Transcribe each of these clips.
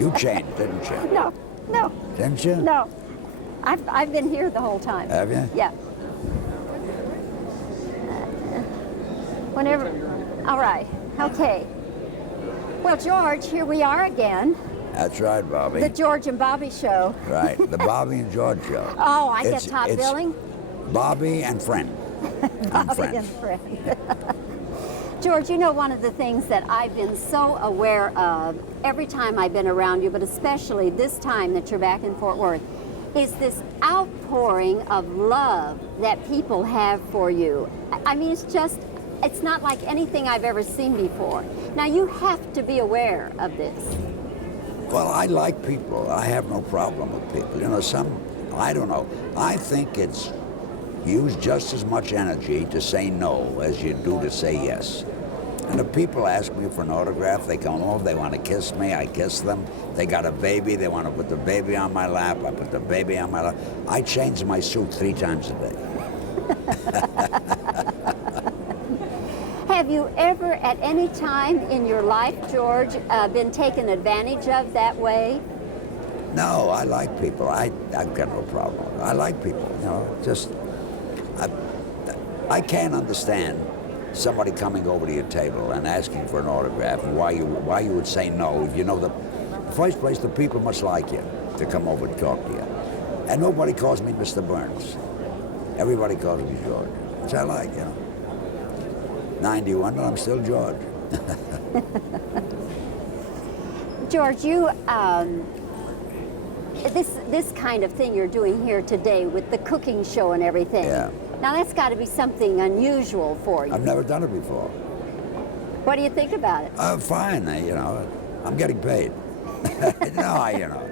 You changed, didn't you? No, no, Didn't you? no. I've been here the whole time. Have you? Yeah. Whenever. All right. Okay. Well, George, here we are again. That's right, Bobbie. The George and Bobbie show. Right, the Bobbie and George show. Oh, I get top it's billing? Bobbie and friend. I'm Bobbie friend. and friend. George, you know, one of the things that I've been so aware of every time I've been around you, but especially this time that you're back in Fort Worth, is this outpouring of love that people have for you. I mean, it's not like anything I've ever seen before. Now, you have to be aware of this. Well, I like people. I have no problem with people. You know, I don't know. I think it's use just as much energy to say no as you do to say yes. And if people ask me for an autograph, they come over, they want to kiss me, I kiss them. They got a baby, they want to put the baby on my lap, I put the baby on my lap. I change my suit 3 times a day. Have you ever, at any time in your life, George, been taken advantage of that way? No, I like people. I've got no problem. I like people, you know, just, I can't understand somebody coming over to your table and asking for an autograph, and why you would say no. You know, the first place, the people must like you to come over and talk to you. And nobody calls me Mr. Burns. Everybody calls me George, which I like, you know. 91, and I'm still George. George, you, this kind of thing you're doing here today with the cooking show and everything. Yeah. Now that's got to be something unusual for you. I've never done it before. What do you think about it? Fine, you know, I'm getting paid. No, you know,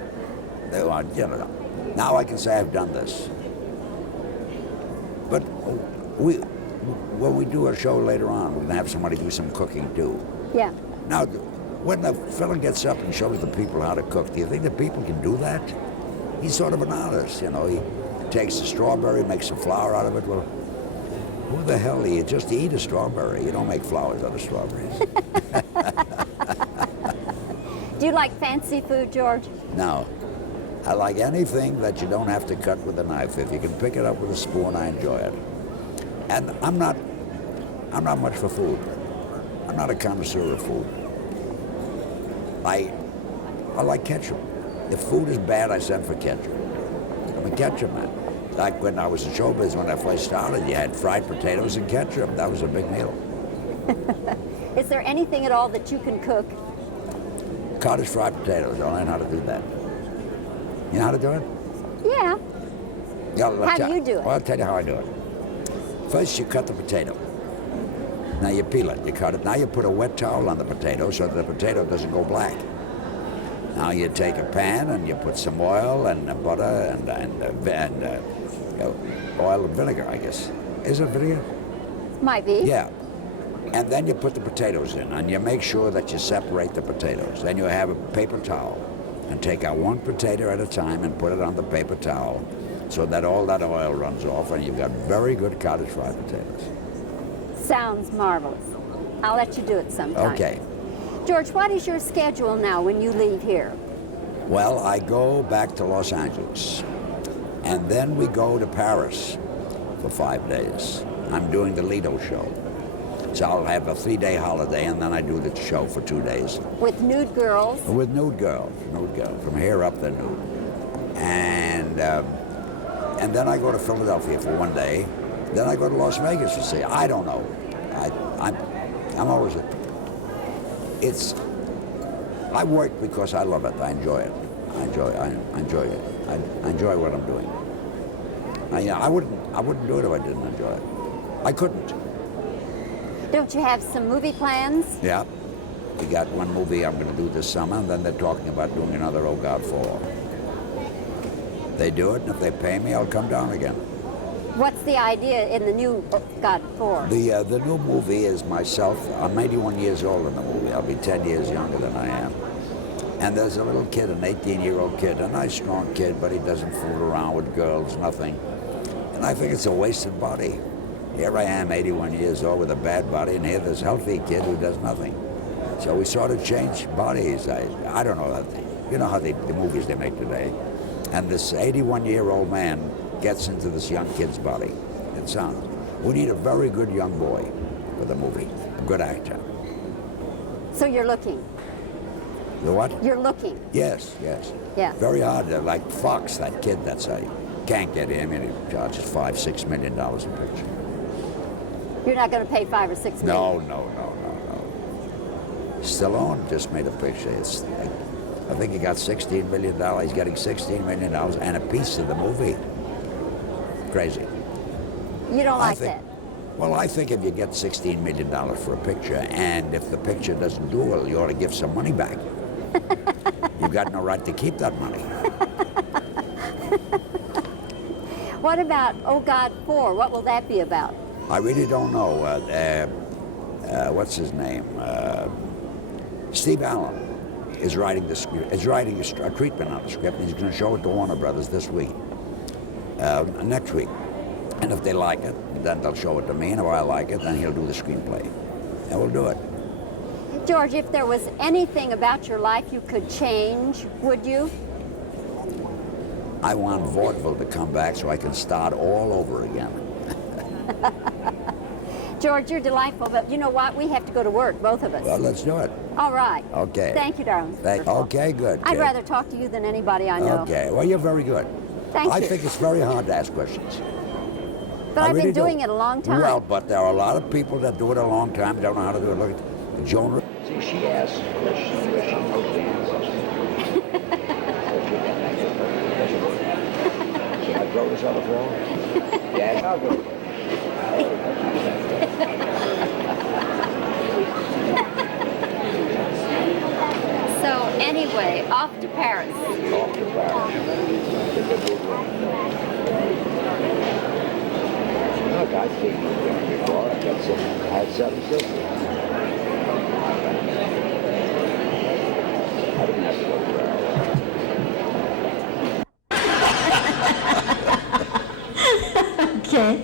they want, you know, now I can say I've done this. But when we do a show later on, we're going to have somebody do some cooking too. Yeah. Now, when the fella gets up and shows the people how to cook, do you think the people can do that? He's sort of an artist, you know. He takes a strawberry, makes a flower out of it. Well, who the hell are you? Just eat a strawberry. You don't make flowers out of strawberries. Do you like fancy food, George? No. I like anything that you don't have to cut with a knife. If you can pick it up with a spoon, I enjoy it. And I'm not much for food. I'm not a connoisseur of food. I like ketchup. If food is bad, I send for ketchup. I'm a ketchup man. Like when I was in showbiz, when I first started, you had fried potatoes and ketchup. That was a big meal. Is there anything at all that you can cook? Cottage fried potatoes. I learned how to do that. You know how to do it? Yeah. How do you do it? Well, I'll tell you how I do it. First, you cut the potato. Now you peel it, you cut it. Now you put a wet towel on the potato so that the potato doesn't go black. Now you take a pan and you put some oil and butter and oil and vinegar, I guess. Is it vinegar? Might be. Yeah. And then you put the potatoes in and you make sure that you separate the potatoes. Then you have a paper towel and take out one potato at a time and put it on the paper towel so that all that oil runs off and you've got very good cottage fried potatoes. Sounds marvelous. I'll let you do it sometime. Okay. George, what is your schedule now when you leave here? Well, I go back to Los Angeles, and then we go to Paris for 5 days. I'm doing the Lido show. So I'll have a 3-day holiday, and then I do the show for 2 days. With nude girls? With nude girls, from here up they're nude. And then I go to Philadelphia for 1 day. Then I go to Las Vegas for see. I don't know. I'm always. I work because I love it. I enjoy it. I enjoy it. I enjoy what I'm doing. I wouldn't do it if I didn't enjoy it. I couldn't. Don't you have some movie plans? Yeah. We got one movie I'm going to do this summer, and then they're talking about doing another Oh God 4. They do it, and if they pay me, I'll come down again. What's the idea in the new God 4? The new movie is myself. I'm 81 years old in the movie. I'll be 10 years younger than I am. And there's a little kid, an 18-year-old kid, a nice, strong kid, but he doesn't fool around with girls, nothing. And I think it's a wasted body. Here I am, 81 years old with a bad body, and here this healthy kid who does nothing. So we sort of change bodies. I don't know. You know how the movies they make today. And this 81-year-old man gets into this young kid's body. It sounds. We need a very good young boy for the movie, a good actor. So you're looking. The what? You're looking. Yes, yes. Yeah. Very hard. Like Fox, that kid, that's a can't get him, and he charges $5-6 million a picture. You're not going to pay $5 or $6 million. No. Stallone just made a picture. It's like, I think he got $16 million. He's getting $16 million and a piece of the movie. Crazy. You don't like that? Well, I think if you get $16 million for a picture, and if the picture doesn't do well, you ought to give some money back. You've got no right to keep that money. What about Oh God 4? What will that be about? I really don't know. What's his name? Steve Allen is writing the script. Is writing a treatment on the script, and he's going to show it to Warner Brothers this week, next week. And if they like it, then they'll show it to me. And if I like it, then he'll do the screenplay, and we'll do it. George, if there was anything about your life you could change, would you? I want vaudeville to come back so I can start all over again. George, you're delightful, but you know what? We have to go to work, both of us. Well, let's do it. All right. Okay. Thank you, darling. Okay, good. I'd kid. rather talk to you than anybody I know. Okay, well, you're very good. Thank you. I think it's very hard to ask questions. But I've really been doing it a long time. Well, but there are a lot of people that do it a long time, don't know how to do it. Look at Joan. See, she asks questions where she knows the answers. Should I throw this on the floor? Yeah, I'll go. So anyway, off to Paris. Off to Paris. Look, I've seen you before. I had 7 sisters. I didn't have to go to Paris. Okay.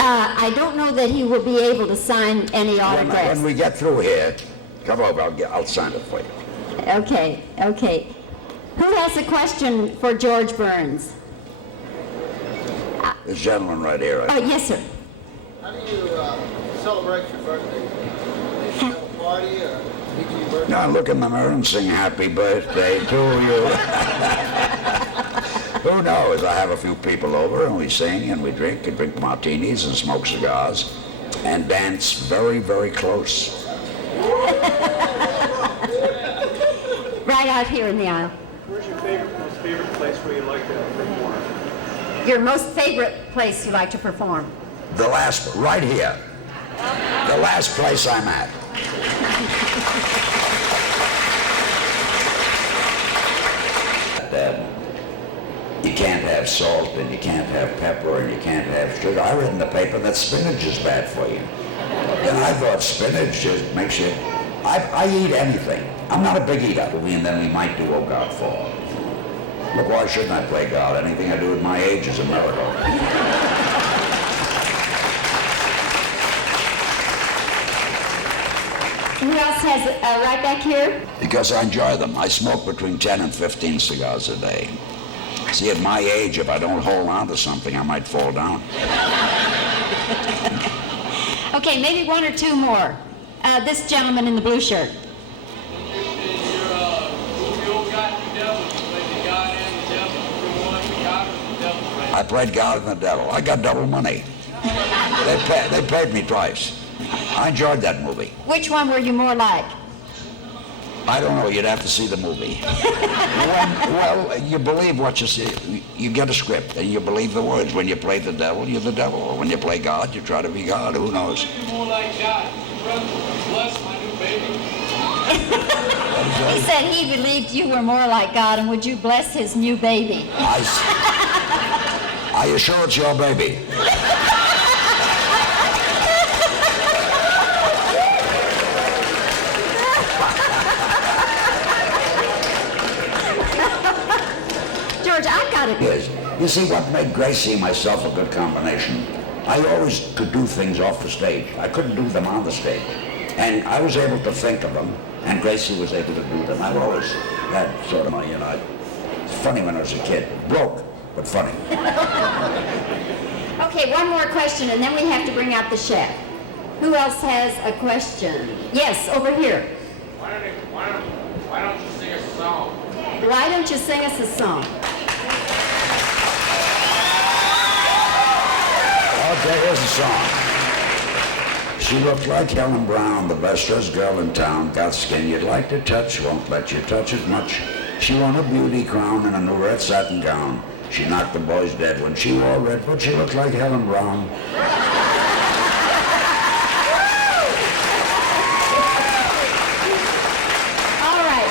I don't know that he will be able to sign any autographs. When we get through here, come over. I'll sign it for you. Okay. Who has a question for George Burns? This gentleman right here. Oh, yes, sir. How do you celebrate your birthday? Do you have a party or speak to your birthday? Now look in the mirror and sing happy birthday to you. Who knows? I have a few people over and we sing and we drink martinis and smoke cigars and dance very, very close. Right out here in the aisle. Where's your most favorite place where you like to perform? Your most favorite place you like to perform? Right here. The last place I'm at. You can't have salt and you can't have pepper and you can't have sugar. I read in the paper that spinach is bad for you. And I thought spinach just makes you... I eat anything. I'm not a big eater, and then we might do Oh God 4. Look, why shouldn't I play God? Anything I do at my age is a miracle. Who else has right back here? Because I enjoy them. I smoke between 10 and 15 cigars a day. See, at my age, if I don't hold on to something, I might fall down. Okay, maybe one or two more. This gentleman in the blue shirt. I played God and the devil. I got double money. They paid me twice. I enjoyed that movie. Which one were you more like? I don't know. You'd have to see the movie. Well, you believe what you see. You get a script and you believe the words. When you play the devil, you're the devil. Or when you play God, you try to be God. Who knows? More like God. Bless my new baby. He said he believed you were more like God, and would you bless his new baby? Are you sure it's your baby? George, I've got it. Yes. You see, what made Gracie and myself a good combination? I always could do things off the stage. I couldn't do them on the stage. And I was able to think of them, and Gracie was able to do them. I've always had sort of, it's funny when I was a kid. Broke, but funny. Okay, one more question, and then we have to bring out the chef. Who else has a question? Yes, over here. Why don't you sing us a song? Why don't you sing us a song? Okay, here's a song. She looked like Helen Brown, the best dressed girl in town. Got skin you'd like to touch, won't let you touch it much. She won a beauty crown and a new red satin gown. She knocked the boys dead when she wore red, but she looked like Helen Brown. All right,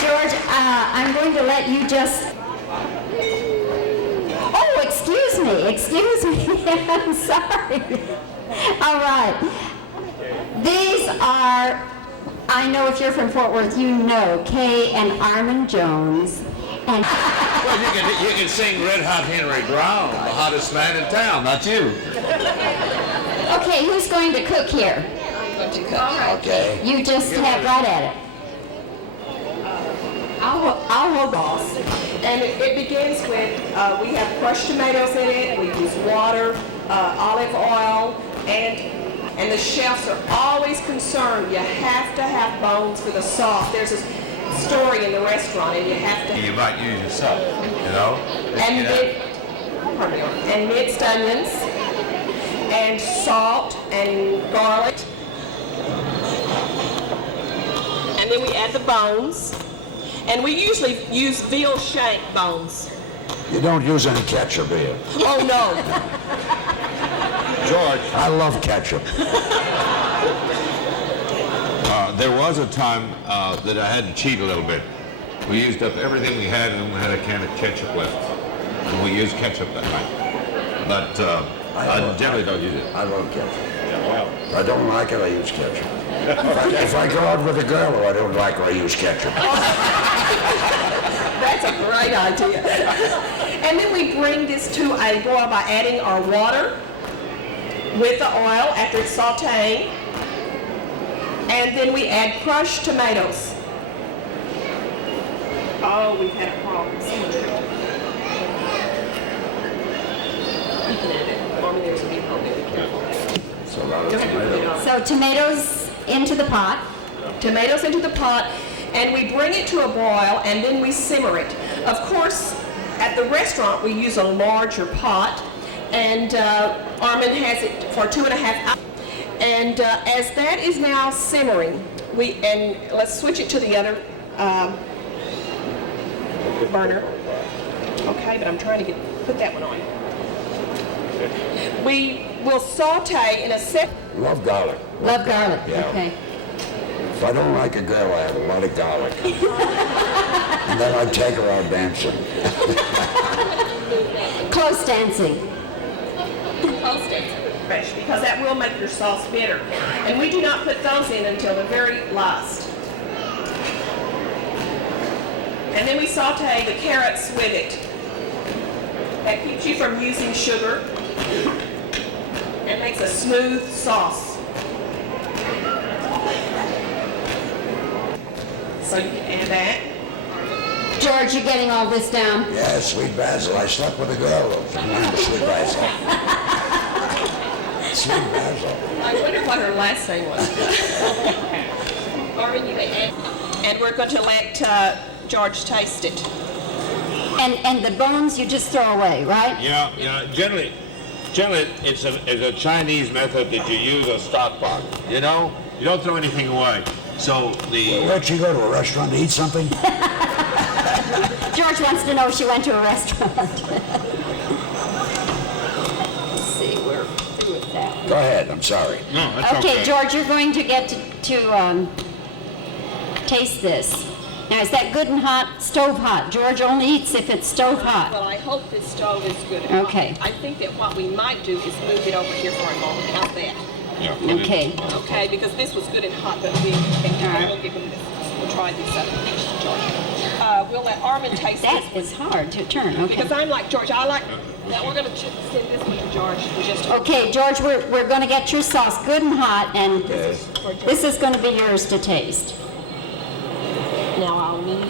George, I'm going to let you just... Oh, excuse me. I'm sorry. All right. These are, I know if you're from Fort Worth, you know Kay and Armin Jones. And Well, you can sing Red Hot Henry Brown, the hottest man in town, not you. okay, who's going to cook here? I'm going to cook. Okay. You just have right at it. I'll hold boss. And it begins with, we have crushed tomatoes in it, we use water, olive oil, and the chefs are always concerned, you have to have bones for the sauce. There's a story in the restaurant, and you have to... You might use yourself, you know? And minced onions, and salt, and garlic. And then we add the bones. And we usually use veal shank bones. You don't use any ketchup, do you? Oh, no. George, I love ketchup. there was a time that I had to cheat a little bit. We used up everything we had, and we had a can of ketchup left. And we used ketchup that night. But I generally don't use it. I love ketchup. Yeah, well. If I don't like it, I use ketchup. If I go out with a girl who I don't like her, I use ketchup. That's a great idea. And then we bring this to a boil by adding our water with the oil after it's sauteing. And then we add crushed tomatoes. Oh, we've had a problem. Someone tripped. You can add it. Or there's a big hole there. Be careful. So a lot of tomatoes. So tomatoes into the pot. Tomatoes into the pot, and we bring it to a boil, and then we simmer it. Of course, at the restaurant, we use a larger pot, and Armin has it for 2.5 hours. And as that is now simmering, let's switch it to the other burner. Okay, but I'm trying to put that one on. We will saute in a Love garlic. Love garlic. Yeah. Okay. If I don't like a girl, I have a lot of garlic. And then I take her out dancing. Close dancing. fresh, because that will make your sauce bitter. And we do not put those in until the very last. And then we saute the carrots with it. That keeps you from using sugar and makes a smooth sauce. So you can add that. George, you getting all this down? Yeah, sweet basil. I slept with a girl who named Sweet Basil. Sweet basil. I wonder what her last name was. Armin, you may add. And we're going to let George taste it. And the bones you just throw away, right? Yeah. Generally, it's a Chinese method that you use a stock pot. You know, you don't throw anything away. So Where'd she go, to a restaurant to eat something? George wants to know if she went to a restaurant. Let's see, we're through with that. Go ahead, I'm sorry. No, that's Okay, George, you're going to get to taste this. Now, is that good and hot? Stove hot. George only eats if it's stove hot. Well, I hope this stove is good and hot. Okay. I think that what we might do is move it over here for a moment. How's that? Yeah, put it- Okay. Okay, because this was good and hot, but we'll give them this. We'll try this other piece, George. We'll let Armin taste That this is hard to turn. Okay. because I'm like George. I like Now we're going to send this one to George in just a Okay, George, we're going to get your sauce good and hot, and Okay. this is going to be yours to taste. Now I'll need.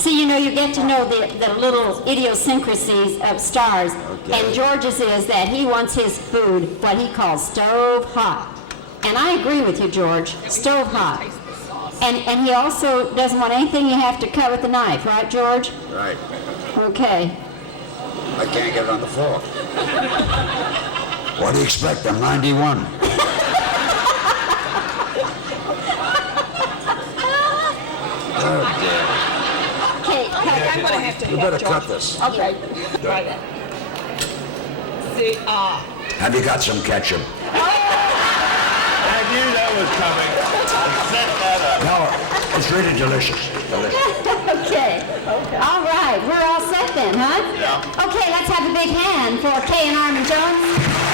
See, you know, you get to know the little idiosyncrasies of Stars. Okay. And George's is that he wants his food what he calls stove hot. And I agree with you, George, stove hot. Taste the sauce. And he also doesn't want anything you have to cut with a knife, right, George? Right. Okay. I can't get it on the floor. What do you expect? I'm 91. Oh, dear. Okay, cut. I'm going to have to You help better George. cut this. Okay. Try that. See, Have you got some ketchup? I knew that was coming. Set that up. No, it's really delicious. Okay. All right, we're all set then, huh? Yeah. Okay, let's have a big hand for Kay and Armin Jones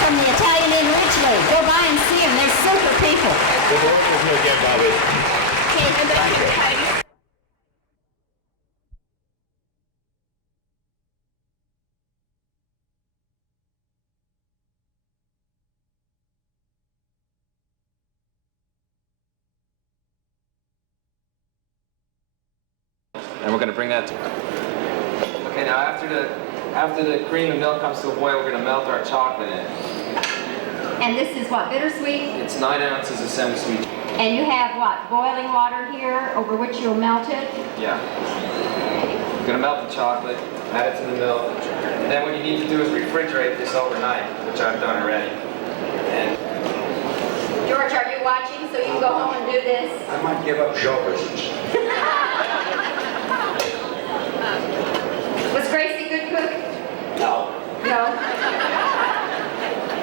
from the Italian Inn Ridgely. Go by and see them. They're super people. We'll work with you again, Bobbie. Okay, and then Kay. And we're going to bring that to. Okay, now after the cream and milk comes to a boil, we're going to melt our chocolate in. And this is what, bittersweet? It's 9 ounces of semi-sweet. And you have what, boiling water here over which you'll melt it? Yeah. We're going to melt the chocolate, add it to the milk, and then what you need to do is refrigerate this overnight, which I've done already. And George, are you watching so you can go home and do this? I might give up show business. Was Gracie a good cook? No. No?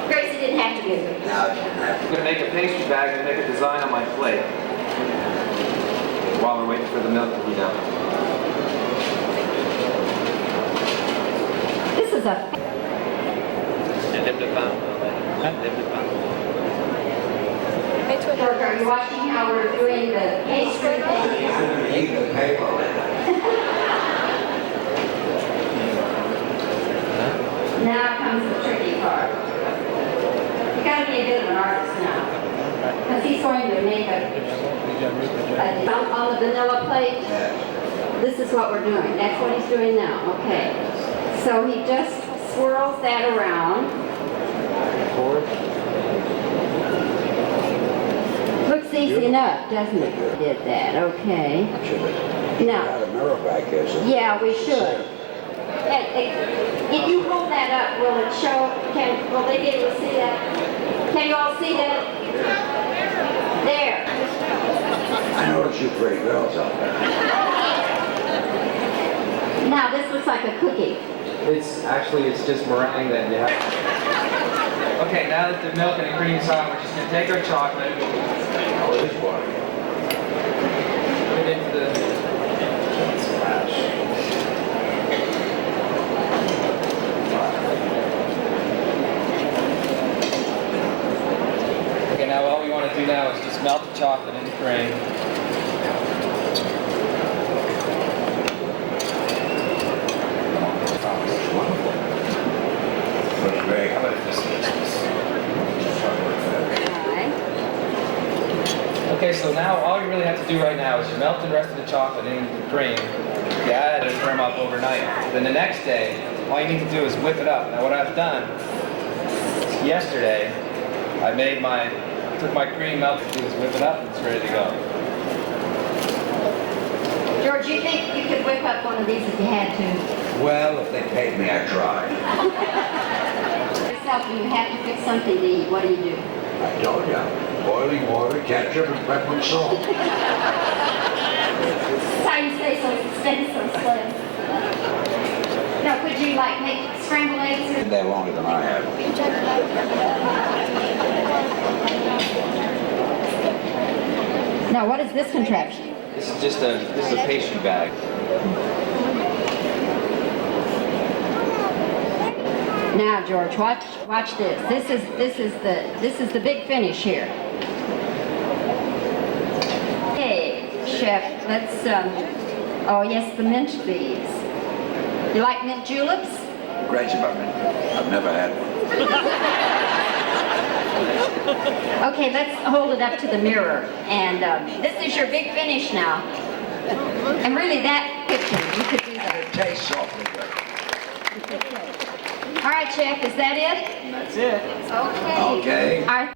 Gracie didn't have to be a good cook. No, I'm going to make a pastry bag and make a design on my plate while we're waiting for the milk to heat up. This is a... George, are you watching how we're doing the pastry thing? Now comes the tricky part. You gotta be a bit of an artist now. Because he's going to make on the vanilla plate. This is what we're doing. That's what he's doing now. Okay. So he just swirls that around. Looks easy enough, doesn't it? Did that. Okay. Now, Got a mirror back here, so yeah, we should. If you hold that up, will it show? Will they be able to see that? Can you all see that? There. I noticed you pretty girls out there. Now this looks like a cookie. It's just meringue that you have. Okay, now that the milk and the cream's hot, we're just going to take our chocolate, put it into the splash. Okay, now all we want to do now is just melt the chocolate in the cream. How about if this? Okay, so now all you really have to do right now is you melt the rest of the chocolate in the cream, you add it and firm up overnight. Then the next day, all you need to do is whip it up. Now what I've done, yesterday, took my cream, melted it, whip it up, and it's ready to go. George, you think you could whip up one of these if you had to? Well, if they paid me, I'd try. Yourself, when you have to fix something to eat, what do you do? I told you. Boiling water, ketchup, and pepper and salt. How you stay so slim? Now, could you like make scrambled eggs? Been there longer than I have. Now, what is this contraption? This is a pastry bag. Now, George, watch this. This is the big finish here. Hey, chef, let's oh yes, the mint leaves. You like mint juleps? crazy about me. I've never had one. Okay, let's hold it up to the mirror. And this is your big finish now. And really, that picture, you could do that. It tastes awfully good. All right, Chef, is that it? And that's it. Okay. Okay. All right.